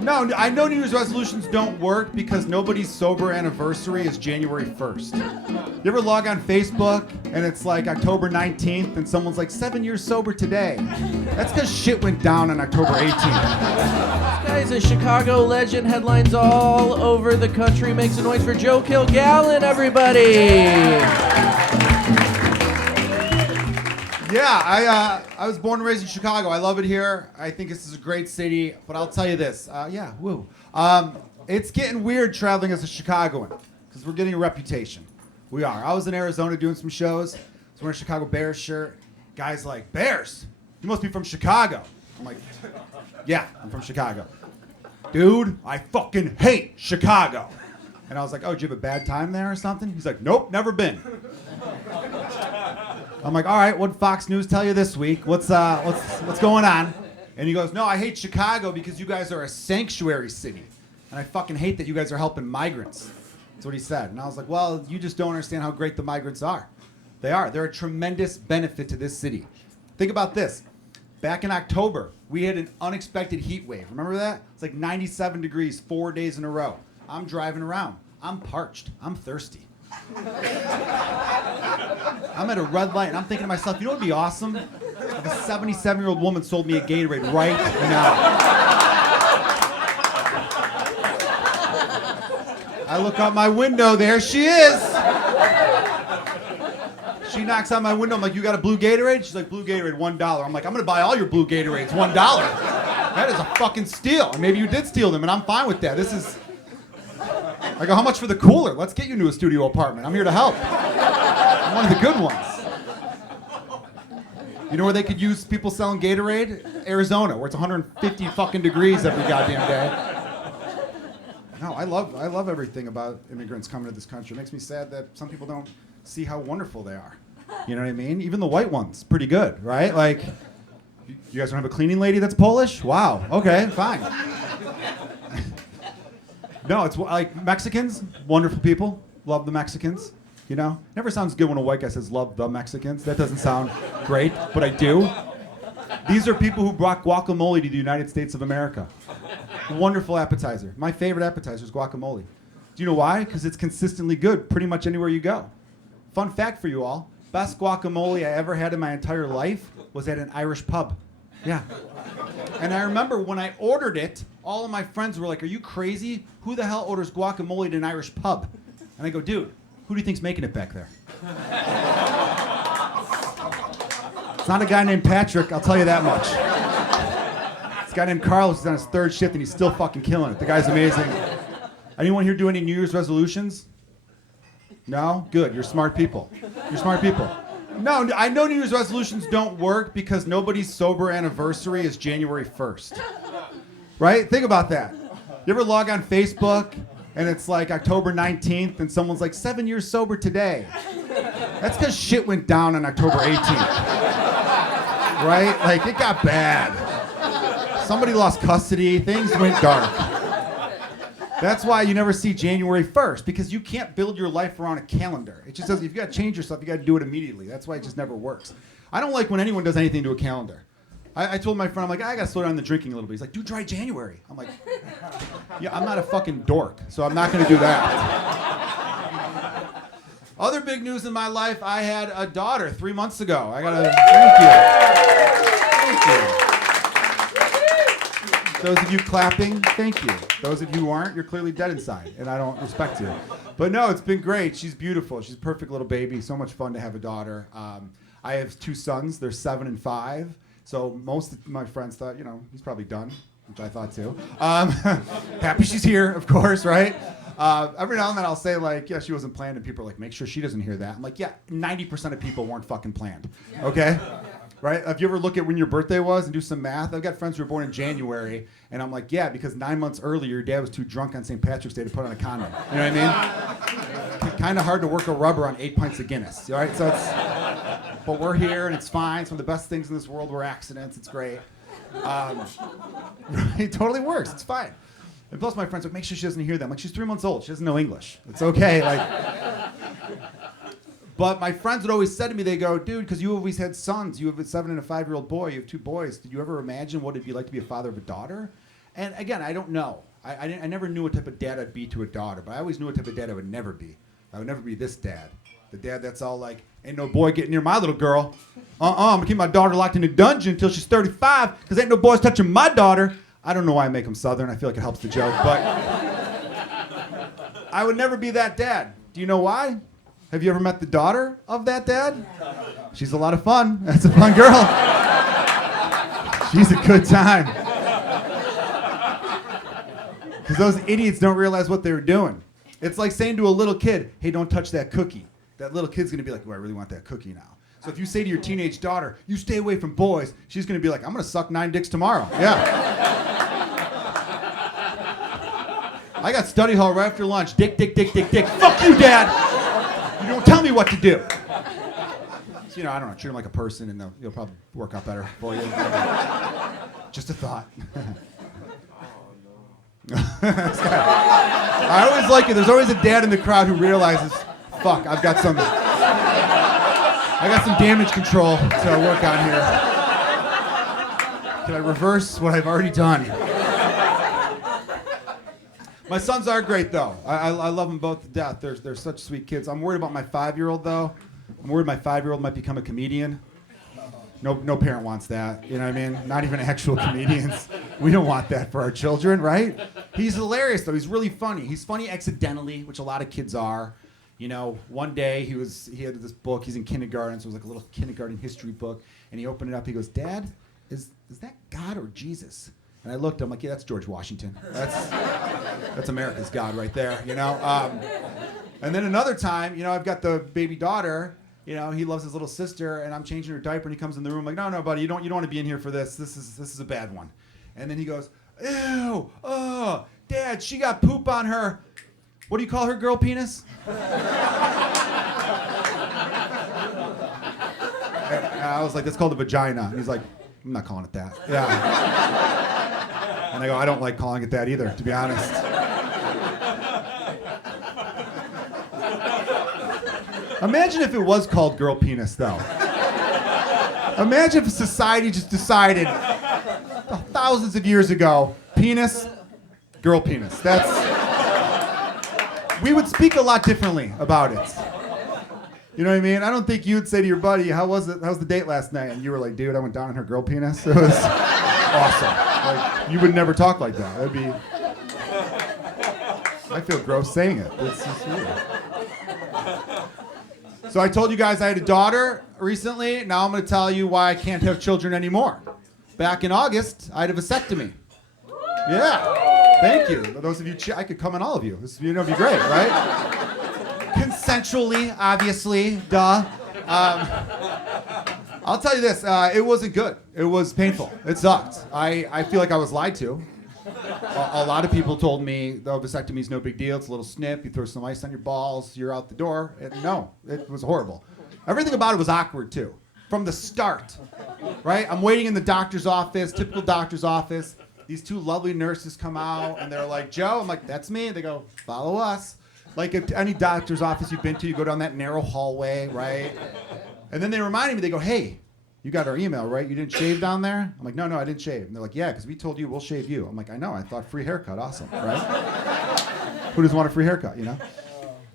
No, I know New Year's resolutions don't work because nobody's sober anniversary is January 1st. You ever log on Facebook and it's like October 19th and someone's like 7 years sober today? That's because shit went down on October 18th. This guy's a Chicago legend, headlines all over the country. Makes a noise for Joe Kilgallon, everybody. Yeah, I was born and raised in Chicago. I love it here. I think this is a great city, but I'll tell you this. It's getting weird traveling as a Chicagoan because we're getting a reputation. We are. I was in Arizona doing some shows. I was wearing a Chicago Bears shirt. Guys like, Bears? You must be from Chicago. I'm like, yeah, I'm from Chicago. Dude, I fucking hate Chicago. And I was like, oh, did you have a bad time there or something? He's like, nope, never been. I'm like, all right, what'd Fox News tell you this week? What's going on? And he goes, no, I hate Chicago because you guys are a sanctuary city. And I fucking hate that you guys are helping migrants. That's what he said. And I was like, well, you just don't understand how great the migrants are. They are. They're a tremendous benefit to this city. Think about this. Back in October, we had an unexpected heat wave. Remember that? It's like 97 degrees 4 days in a row. I'm driving around. I'm parched. I'm thirsty. I'm at a red light and I'm thinking to myself, you know what would be awesome? If a 77-year-old woman sold me a Gatorade right now. I look out my window, there she is. She knocks on my window, I'm like, you got a blue Gatorade? She's like, blue Gatorade, $1. I'm like, I'm gonna buy all your blue Gatorades, $1. That is a fucking steal. And maybe you did steal them and I'm fine with that. I go, how much for the cooler? Let's get you into a studio apartment. I'm here to help. I'm one of the good ones. You know where they could use people selling Gatorade? Arizona, where it's 150 fucking degrees every goddamn day. No, I love everything about immigrants coming to this country. It makes me sad that some people don't see how wonderful they are. You know what I mean? Even the white ones, pretty good, right? Like, you guys don't have a cleaning lady that's Polish? Wow, okay, fine. No, it's like Mexicans, wonderful people. Love the Mexicans, you know? Never sounds good when a white guy says love the Mexicans. That doesn't sound great, but I do. These are people who brought guacamole to the United States of America. Wonderful appetizer. My favorite appetizer is guacamole. Do you know why? Because it's consistently good pretty much anywhere you go. Fun fact for you all, best guacamole I ever had in my entire life was at an Irish pub. Yeah. And I remember when I ordered it, all of my friends were like, are you crazy? Who the hell orders guacamole at an Irish pub? And I go, dude, who do you think's making it back there? It's not a guy named Patrick, I'll tell you that much. It's a guy named Carlos who's on his third shift and he's still fucking killing it. The guy's amazing. Anyone here do any New Year's resolutions? No? Good, you're smart people. You're smart people. No, I know New Year's resolutions don't work because nobody's sober anniversary is January 1st. Right? Think about that. You ever log on Facebook and it's like October 19th and someone's like 7 years sober today? That's because shit went down on October 18th. Right? Like, it got bad. Somebody lost custody, things went dark. That's why you never see January 1st, because you can't build your life around a calendar. It just doesn't. If you got to change yourself, you got to do it immediately. That's why it just never works. I don't like when anyone does anything to a calendar. I told my friend, I'm like, I got to slow down the drinking a little bit. He's like, do dry January. I'm like, yeah, I'm not a fucking dork, so I'm not going to do that. Other big news in my life, I had a daughter 3 months ago. I got to thank you. Those of you clapping, thank you. Those of you who aren't, you're clearly dead inside, and I don't respect you. But no, it's been great. She's beautiful. She's a perfect little baby. So much fun to have a daughter. I have two sons. They're 7 and 5. So most of my friends thought, you know, he's probably done, which I thought too. Happy she's here, of course, right? Every now and then I'll say, like, yeah, she wasn't planned, and people are like, make sure she doesn't hear that. I'm like, yeah, 90% of people weren't fucking planned, okay? Right? If you ever look at when your birthday was and do some math, I've got friends who were born in January, and I'm like, yeah, because 9 months earlier, your dad was too drunk on St. Patrick's Day to put on a condom. You know what I mean? Kind of hard to work a rubber on 8 pints of Guinness, all right? So it's, but we're here, and it's fine. It's one of the best things in this world were accidents. It's great. It totally works. It's fine. And plus, my friends are like, make sure she doesn't hear that. I'm like, she's 3 months old. She doesn't know English. It's okay. Like, but my friends would always say to me, they go, dude, because you always had sons. You have a 7 and a 5-year-old boy. You have 2 boys. Did you ever imagine what it'd be like to be a father of a daughter? And again, I don't know. I never knew what type of dad I'd be to a daughter, but I always knew what type of dad I would never be. I would never be this dad. The dad that's all like, ain't no boy getting near my little girl. I'm going to keep my daughter locked in a dungeon until she's 35, because ain't no boys touching my daughter. I don't know why I make them Southern. I feel like it helps the joke, but I would never be that dad. Do you know why? Have you ever met the daughter of that dad? She's a lot of fun. That's a fun girl. She's a good time. Because those idiots don't realize what they were doing. It's like saying to a little kid, hey, don't touch that cookie. That little kid's going to be like, oh, I really want that cookie now. So if you say to your teenage daughter, you stay away from boys, she's going to be like, I'm going to suck 9 dicks tomorrow. Yeah. I got study hall right after lunch. Dick, dick, dick, dick, dick. Fuck you, Dad. You don't tell me what to do. So, you know, I don't know. Treat him like a person, and you'll probably work out better for you. Just a thought. I always like it. There's always a dad in the crowd who realizes, fuck, I got some damage control to work on here. Can I reverse what I've already done? My sons are great, though. I love them both to death. They're such sweet kids. I'm worried about my 5-year-old, though. I'm worried my 5-year-old might become a comedian. No parent wants that. You know what I mean? Not even actual comedians. We don't want that for our children, right? He's hilarious, though. He's really funny. He's funny accidentally, which a lot of kids are. You know, one day he had this book. He's in kindergarten, so it was like a little kindergarten history book. And he opened it up. He goes, Dad, is that God or Jesus? And I looked, I'm like, yeah, that's George Washington. That's America's God right there, you know? And then another time, you know, I've got the baby daughter, you know, he loves his little sister, and I'm changing her diaper, and he comes in the room, like, no, buddy, you don't want to be in here for this. This is a bad one. And then he goes, ew, oh, Dad, she got poop on her. What do you call her girl penis? And I was like, that's called a vagina. And he's like, I'm not calling it that. Yeah. And I go, I don't like calling it that either, to be honest. Imagine if it was called girl penis, though. Imagine if society just decided thousands of years ago, penis, girl penis. We would speak a lot differently about it. You know what I mean? I don't think you'd say to your buddy, how was the date last night? And you were like, dude, I went down on her girl penis. It was awesome. Like, you would never talk like that. That'd be... I feel gross saying it. It's just weird. So I told you guys I had a daughter recently. Now I'm going to tell you why I can't have children anymore. Back in August, I had a vasectomy. Yeah. Thank you. For those of you, I could come on all of you. This would be great, right? Consensually, obviously, duh. I'll tell you this, it wasn't good. It was painful. It sucked. I feel like I was lied to. A lot of people told me, the vasectomy's no big deal. It's a little snip. You throw some ice on your balls. You're out the door. No, it was horrible. Everything about it was awkward, too. From the start, right? I'm waiting in the doctor's office, typical doctor's office. These 2 lovely nurses come out, and they're like, Joe? I'm like, that's me. They go, follow us. Like at any doctor's office you've been to, you go down that narrow hallway, right? And then they reminded me, they go, hey, you got our email, right? You didn't shave down there? I'm like, no, I didn't shave. And they're like, yeah, because we told you we'll shave you. I'm like, I know, I thought free haircut, awesome, right? Who doesn't want a free haircut, you know?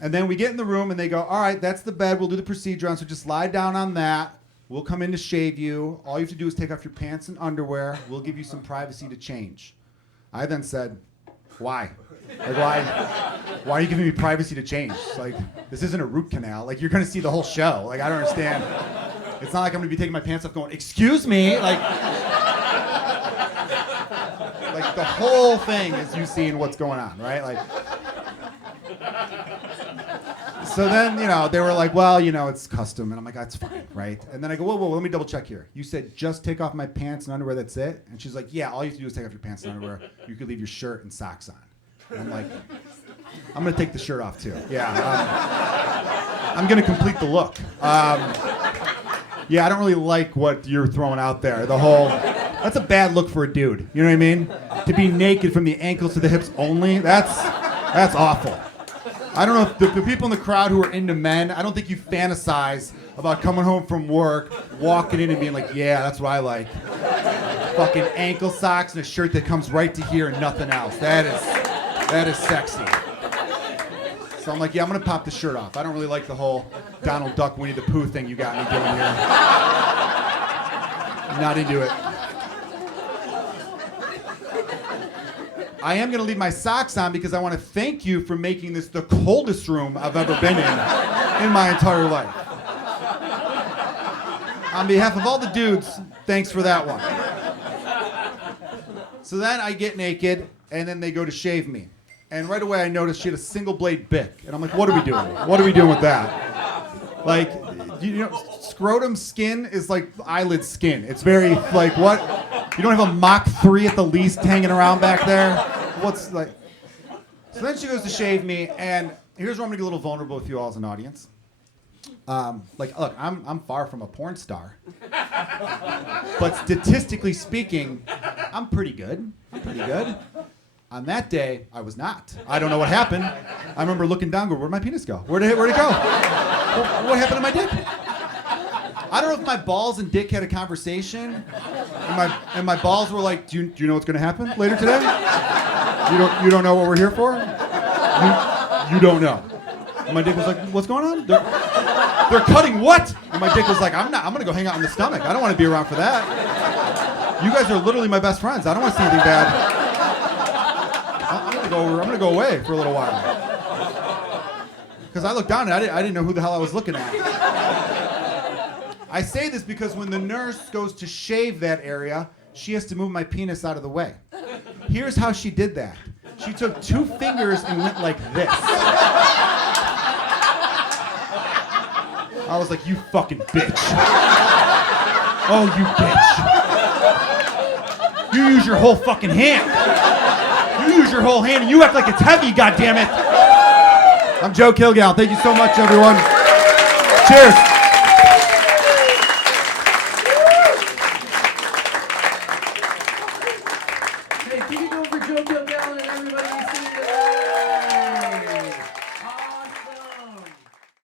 And then we get in the room and they go, all right, that's the bed, we'll do the procedure on, so just lie down on that. We'll come in to shave you. All you have to do is take off your pants and underwear. We'll give you some privacy to change. I then said, why? Like, why are you giving me privacy to change? Like, this isn't a root canal. Like, you're going to see the whole show. Like, I don't understand. It's not like I'm going to be taking my pants off going, excuse me? Like the whole thing is you seeing what's going on, right? Like, so then, you know, they were like, well, you know, it's custom. And I'm like, that's fine, right? And then I go, whoa, let me double check here. You said just take off my pants and underwear, that's it? And she's like, yeah, all you have to do is take off your pants and underwear. You could leave your shirt and socks on. And I'm like, I'm going to take the shirt off, too. Yeah. I'm going to complete the look. Yeah, I don't really like what you're throwing out there. That's a bad look for a dude. You know what I mean? To be naked from the ankles to the hips only, that's awful. I don't know if the people in the crowd who are into men, I don't think you fantasize about coming home from work, walking in and being like, yeah, that's what I like. Fucking ankle socks and a shirt that comes right to here and nothing else. That is sexy. So I'm like, yeah, I'm gonna pop the shirt off. I don't really like the whole Donald Duck, Winnie the Pooh thing you got me doing here. I'm not into it. I am gonna leave my socks on because I want to thank you for making this the coldest room I've ever been in my entire life. On behalf of all the dudes, thanks for that one. So then I get naked, and then they go to shave me. And right away I noticed she had a single blade Bic. And I'm like, what are we doing? What are we doing with that? Like, you know, scrotum skin is like eyelid skin. It's very, like, what? You don't have a Mach 3 at the least hanging around back there? What's, like... So then she goes to shave me, and here's where I'm gonna get a little vulnerable with you all as an audience. Like, look, I'm far from a porn star. But statistically speaking, I'm pretty good. On that day, I was not. I don't know what happened. I remember looking down, going, where'd my penis go? Where'd it go? What happened to my dick? I don't know if my balls and dick had a conversation, and my balls were like, do you know what's gonna happen later today? You don't know what we're here for? You don't know. And my dick was like, what's going on? They're cutting what? And my dick was like, I'm gonna go hang out in the stomach. I don't want to be around for that. You guys are literally my best friends. I don't want to see anything bad. I'm gonna go away for a little while. Because I looked down and I didn't know who the hell I was looking at. I say this because when the nurse goes to shave that area, she has to move my penis out of the way. Here's how she did that. She took 2 fingers and went like this. I was like, you fucking bitch. Oh, you bitch. You use your whole fucking hand. You use your whole hand and you act like it's heavy, goddammit. I'm Joe Kilgallon. Thank you so much, everyone. Cheers. Hey, keep it going for Joe Kilgallon and everybody.